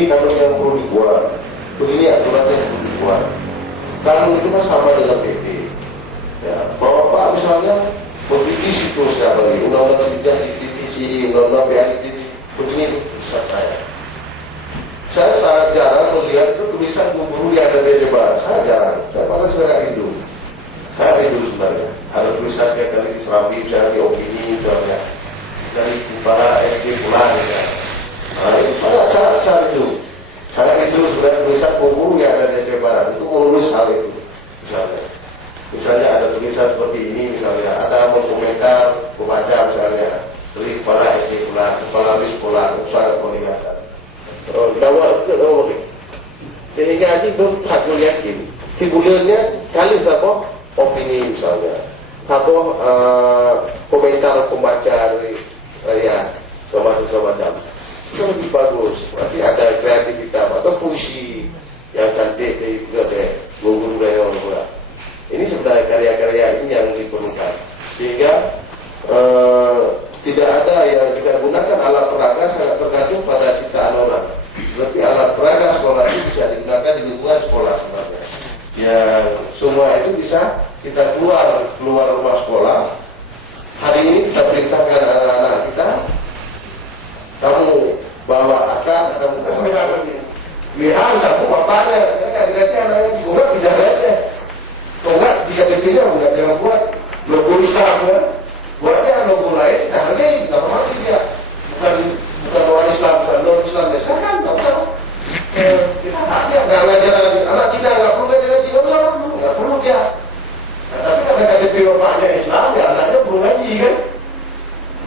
Begini kanun yang perlu dibuat, begini aturannya yang perlu dibuat. Kanun itu kan sama dengan PP. Ya, bahwa Pak misalnya mengkritisi itu setiap hari, undang-undang tidak dikritisi, undang-undang PA dikritisi, begini bisa saya. Saya sangat jarang melihat itu tulisan guru yang ada di Jepang. Saya jarang. Padahal saya rindu. Saya rindu sebenarnya. Ada tulisan sekali kali di Serambi, misalnya di Opini, misalnya dari para SD pulang, ya. Nah, itu sangat rindu. Saya rindu sebenarnya tulisan guru yang ada di Jepang itu menulis hal itu, misalnya. Misalnya ada tulisan seperti ini, misalnya ada komentar pembaca, misalnya dari para SD pulang, kepala sekolah, sangat komunikasi. Dawal itu dawal. Sehingga aja itu satu yakin. Figurnya kali berapa opini misalnya, atau komentar pembaca dari ya semacam itu lebih bagus. Berarti ada kreativitas atau puisi yang cantik dari guru budaya. Ini sebenarnya karya-karya ini yang diperlukan. Sehingga tidak ada yang kita gunakan alat peraga sangat tergantung pada ciptaan orang. Berarti alat peraga sekolah itu bisa digunakan di lingkungan sekolah sebenarnya. Ya semua itu bisa kita keluar rumah sekolah. Hari ini kita perintahkan anak-anak kita, kamu bawa kamu kasih lihat kamu bapaknya, ya dikasih anaknya juga tidak aja. Enggak jika tidak enggak jangan buat logo Islam ya. Buatnya logo lain, kita hargai, kita hormati dia. Bukan orang Islam, bukan non Islam, ya silakan, nggak usah. Kita nggak ngajar anak Cina nggak perlu ngajar Cina, nggak perlu dia. Nah, tapi karena KTP bapaknya Islam, ya anaknya perlu ngaji kan.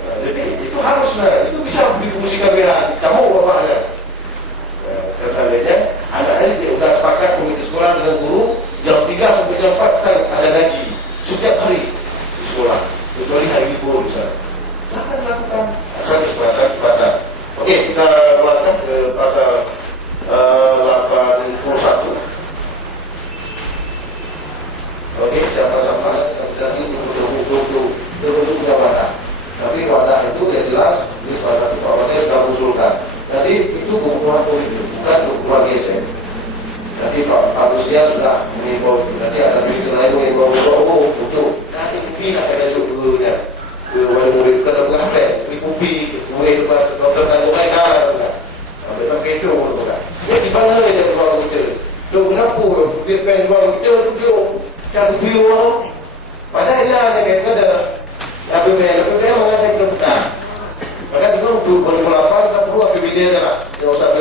Nah, jadi itu harus, itu bisa difungsikan dengan camuk bapaknya. Seandainya anaknya dia udah sepakat komite sekolah dengan guru jam 3 sampai jam 4 kita ada ngaji setiap hari di sekolah. Kecuali hari libur misalnya. Silahkan dilakukan. Asal kesepakatan. Oke, kita melangkah ke pasal 81. Oke, siapa-siapa yang bisa untuk punya wadah. Tapi wadah itu ya jelas, ini wadah kita sudah usulkan. Jadi itu kebutuhan politik, bukan kebutuhan GSM. Jadi Pak Rusya sudah mengimbau, nanti ada video lain mengimbau untuk nanti mungkin ada dulunya wali murid kan bukan apa dikupi murid pas dokter kan mulai kalah sampai sampai itu bukan ya di mana ya kalau gitu tu kenapa dia pengen baru dia cari view padahal ini ada APBN mengatakan belum maka itu 2008 kita perlu APBD lah yang usah